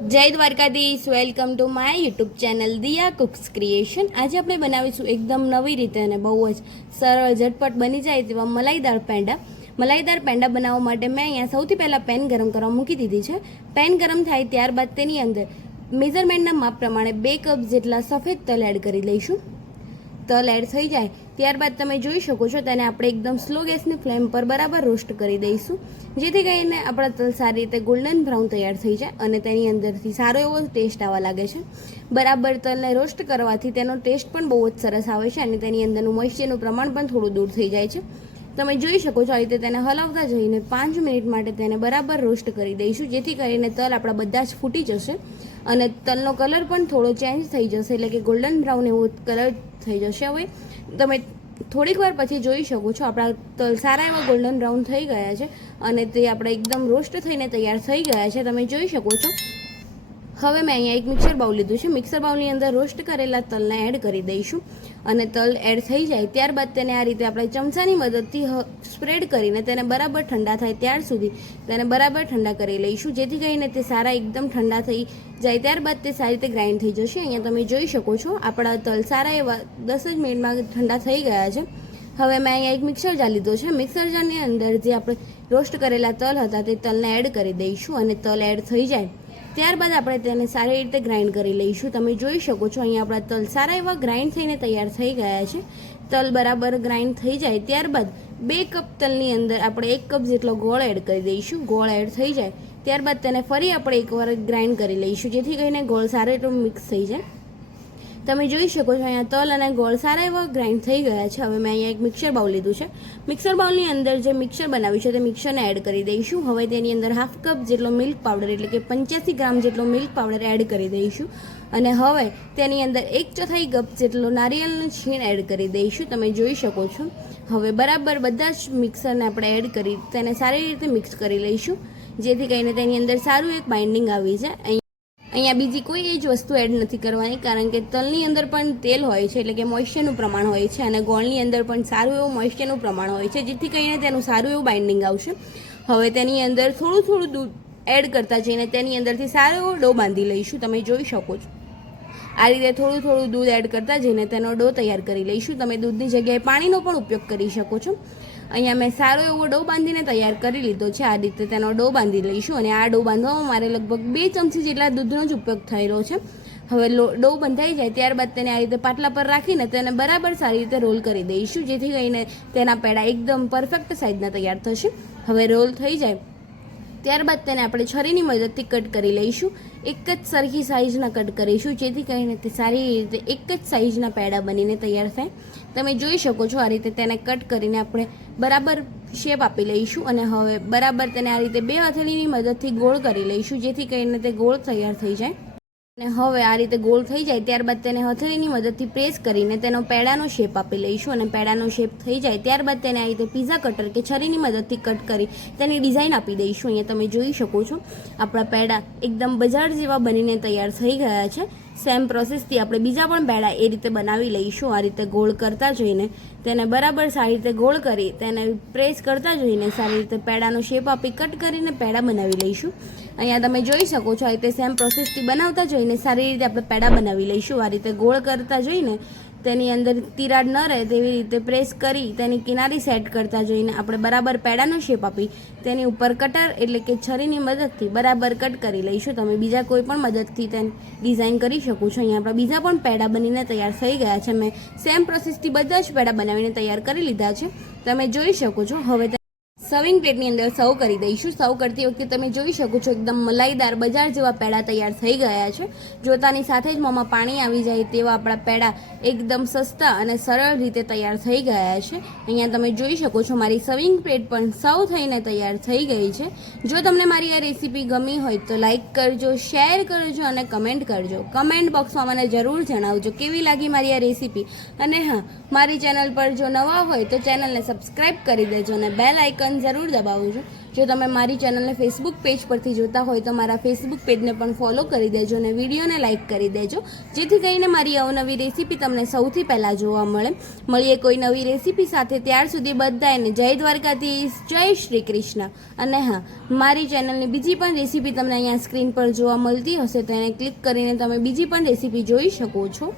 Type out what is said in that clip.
જય Dwarkadhish welcome to my YouTube channel Diya cooks creation આજે આપણે બનાવીશું એકદમ નવી રીતે અને બહુ જ સરળ, ઝટપટ બની જાય તેવા મલાઈદાર પેંડા. મલાઈદાર પેંડા બનાવવા માટે મેં અહીંયા સૌથી પહેલાં પેન ગરમ કરવા મૂકી દીધી છે. પેન ગરમ થાય ત્યારબાદ તેની અંદર મેઝરમેન્ટના માપ પ્રમાણે બે કપ જેટલા સફેદ તલ એડ કરી લઈશું. તલ એડ થઈ જાય, ત્યારબાદ તમે જોઈ શકો છો તેને આપણે એકદમ સ્લો ગેસની ફ્લેમ પર બરાબર રોસ્ટ કરી દઈશું. જેથી કરીને આપણા તલ સારી રીતે ગોલ્ડન બ્રાઉન તૈયાર થઈ જાય અને તેની અંદરથી સારો એવો ટેસ્ટ આવવા લાગે છે. બરાબર તલને રોસ્ટ કરવાથી તેનો ટેસ્ટ પણ બહુ જ સરસ આવે છે અને તેની અંદરનું મોઇશ્ચરનું પ્રમાણ પણ થોડું દૂર થઈ જાય છે. તમે જોઈ શકો છો આ રીતે તેને હલાવતા જઈને પાંચ મિનિટ માટે તેને બરાબર રોસ્ટ કરી દઈશું, જેથી કરીને તલ આપણા બધા જ ફૂટી જશે અને તલનો કલર પણ થોડો ચેન્જ થઈ જશે, એટલે કે ગોલ્ડન બ્રાઉન એવો કલર થઈ જશે હવે. તમે થોડીક વાર પછી જોઈ શકો છો આપણા તલ સારા એવા ગોલ્ડન બ્રાઉન થઈ ગયા છે અને તે આપણે એકદમ રોસ્ટ થઈને તૈયાર થઈ ગયા છે. તમે જોઈ શકો છો હવે મેં અહીંયા એક મિક્સર બાઉલ લીધું છે. મિક્સર બાઉલની અંદર રોસ્ટ કરેલા તલને એડ કરી દઈશું અને તલ એડ થઈ જાય ત્યારબાદ તેને આ રીતે આપણે ચમચાની મદદથી સ્પ્રેડ કરીને તેને બરાબર ઠંડા થાય ત્યાર સુધી તેને બરાબર ઠંડા કરી લઈશું. જેથી કરીને તે સારા એકદમ ઠંડા થઈ જાય ત્યારબાદ તે સારી રીતે ગ્રાઇન્ડ થઈ જશે. અહીંયા તમે જોઈ શકો છો આપણા તલ સારા એવા દસ જ મિનિટમાં ઠંડા થઈ ગયા છે. હવે મેં અહીંયા એક મિક્સર જાર લીધો છે. મિક્સર જારની અંદર જે આપણે રોસ્ટ કરેલા તલ હતા તે તલને એડ કરી દઈશું અને તલ એડ થઈ જાય. ત્યારબાદ આપણે તેને સારી રીતે ગ્રાઇન્ડ કરી લઈશું. તમે જોઈ શકો છો અહીંયા આપણા તલ સારા એવા ગ્રાઇન્ડ થઈને તૈયાર થઈ ગયા છે. તલ બરાબર ગ્રાઇન્ડ થઈ જાય. ત્યારબાદ બે કપ તલની અંદર આપણે એક કપ જેટલો ગોળ એડ કરી દઈશું. ગોળ એડ થઈ જાય. ત્યારબાદ તેને ફરી આપણે એકવાર ગ્રાઇન્ડ કરી લઈશું, જેથી કરીને ગોળ સારો એટલો મિક્સ થઈ જાય. તમે જોઈ શકો છો, અહીંયા તલ અને ગોળ સારા એવા ગ્રાઇન્ડ થઈ ગયા છે. હવે મેં અહીંયા એક મિક્સર બાઉલ લીધું છે. મિક્સર બાઉલની અંદર જે મિક્સર બનાવ્યું છે, તે મિક્સરને એડ કરી દઈશું. હવે તેની અંદર હાફ કપ જેટલો મિલ્ક પાવડર એટલે કે પંચ્યાસી ગ્રામ જેટલો મિલ્ક પાવડર એડ કરી દઈશું. અને હવે તેની અંદર એક ચોથાઈ કપ જેટલો નારિયેળનું છીણ એડ કરી દઈશું. તમે જોઈ શકો છો. હવે બરાબર બધા જ મિક્સરને આપણે એડ કરી, તેને સારી રીતે મિક્સ કરી લઈશું. જેથી કરીને તેની અંદર સારું એક બાઇન્ડિંગ આવી જાય. અહીં અહીંયા બીજી કોઈ એ જ વસ્તુ એડ નથી કરવાની, કારણ કે તલની અંદર પણ તેલ હોય છે, એટલે કે મોઇશ્ચરનું પ્રમાણ હોય છે અને ગોળની અંદર પણ સારું એવું મોઇશ્ચરનું પ્રમાણ હોય છે, જેથી કરીને તેનું સારું એવું બાઇન્ડિંગ આવશે. હવે તેની અંદર થોડું થોડું દૂધ એડ કરતા જઈને તેની અંદરથી સારો એવો ડો બાંધી લઈશું, તમે જોઈ શકો છો. આ રીતે થોડું થોડું દૂધ એડ કરતા જઈને તેનો ડો તૈયાર કરી લઈશું. તમે દૂધની જગ્યાએ પાણીનો પણ ઉપયોગ કરી શકો છો. અહીંયા મેં સારો એવો ડો બાંધીને તૈયાર કરી લીધો છે. આ રીતે તેનો ડો બાંધી લઈશું અને આ ડો બાંધવામાં મારે લગભગ બે ચમચી જેટલા દૂધનો જ ઉપયોગ થયેલો છે. હવે ડો બંધાઈ જાય ત્યારબાદ તેને આ રીતે પાટલા પર રાખીને તેને બરાબર સારી રીતે રોલ કરી દઈશું, જેથી કરીને તેના પેડા એકદમ પરફેક્ટ સાઇઝના તૈયાર થશે. હવે રોલ થઈ જાય ત્યારબાદ તેને આપણે છરીની મદદથી કટ કરી લઈશું. એક જ સરખી સાઇઝના કટ કરીશું, જેથી કરીને તે સારી રીતે એક જ સાઇઝના પેડા બનીને તૈયાર થાય. તમે જોઈ શકો છો આ રીતે તેને કટ કરીને આપણે બરાબર શેપ આપી લઈશું અને હવે બરાબર તેને આ રીતે બે હથેળીની મદદથી ગોળ કરી લઈશું, જેથી કરીને તે ગોળ તૈયાર થઈ જાય. અને હવે આ રીતે ગોળ થઈ જાય ત્યારબાદ તેને હથેળીની મદદથી પ્રેસ કરીને તેનો પેડાનો શેપ આપી લઈશું અને પેડાનો શેપ થઈ જાય ત્યારબાદ તેને આ રીતે પીઝા કટર કે છરીની મદદથી કટ કરી તેની ડિઝાઇન આપી દઈશું. અહીંયા તમે જોઈ શકો છો. આપણા પેડા એકદમ બજાર જેવા બનીને તૈયાર થઈ ગયા છે. સેમ પ્રોસેસથી આપણે બીજા પણ પેડા એ રીતે બનાવી લઈશું, આ રીતે ગોળ કરતા જઈને. તેને બરાબર સારી રીતે ગોળ કરી, તેને પ્રેસ કરતા જઈને સારી રીતે પેડાનો શેપ આપી કટ કરીને પેડા બનાવી લઈશું. અહીંયા તમે જોઈ શકો છો, આ રીતે સેમ પ્રોસેસથી બનાવતા જઈને સારી રીતે આપણે પેડા બનાવી લઈશું. આ રીતે ગોળ કરતા જઈને તેની અંદર તિરાડ ન રહે તેવી રીતે પ્રેસ કરી તેની કિનારી સેટ કરતા જઈને આપણે બરાબર પેડાનો શેપ આપી તેની ઉપર કટર એટલે કે છરીની મદદથી બરાબર કટ કરી લઈશું. તમે બીજા કોઈ પણ મદદથી તેને ડિઝાઇન કરી શકો છો. અહીંયા આપણા બીજા પણ પેડા બનીને તૈયાર થઈ ગયા છે. મેં સેમ પ્રોસેસથી બધા જ પેડા બનાવીને તૈયાર કરી લીધા છે. તમે જોઈ શકો છો. હવે સર્વિંગ પ્લેટની અંદર સર્વ કરી દઈશું. સર્વ કરતી વખતે તમે જોઈ શકો છો, એકદમ મલાઈદાર બજાર જેવા પેડા તૈયાર થઈ ગયા છે. જોતાની સાથે જ મોંમાં પાણી આવી જાય તેવા આપણા પેડા એકદમ સસ્તા અને સરળ રીતે તૈયાર થઈ ગયા છે. અહીંયા તમે જોઈ શકો છો, મારી સર્વિંગ પ્લેટ પણ સર્વ થઈને તૈયાર થઈ ગઈ છે. જો તમને મારી આ રેસીપી ગમી હોય તો લાઈક કરજો, શેર કરજો અને કમેન્ટ કરજો. કમેન્ટ બોક્સમાં મને જરૂર જણાવજો કેવી લાગી મારી આ રેસીપી. અને હા, મારી ચેનલ પર જો નવા હોય તો ચેનલને સબસ્ક્રાઈબ કરી દેજો અને બેલ આઇકન જરૂર દબાવજો જો તમે મારી ચેનલને ફેસબુક પેજ પરથી જોતા હોય તો મારા ફેસબુક પેજને પણ ફોલો કરી દેજો અને વિડીયોને લાઇક કરી દેજો. જેથી કરીને મારી અવનવી રેસીપી તમને સૌથી પહેલાં જોવા મળે. મળીએ કોઈ નવી રેસીપી સાથે. ત્યાર સુધી બધાને જય દ્વારકાધીશ, જય શ્રી કૃષ્ણ. અને હા, મારી ચેનલની બીજી પણ રેસીપી તમને અહીંયા સ્ક્રીન પર જોવા મળતી હશે તો એને ક્લિક કરીને તમે બીજી પણ રેસીપી જોઈ શકો છો.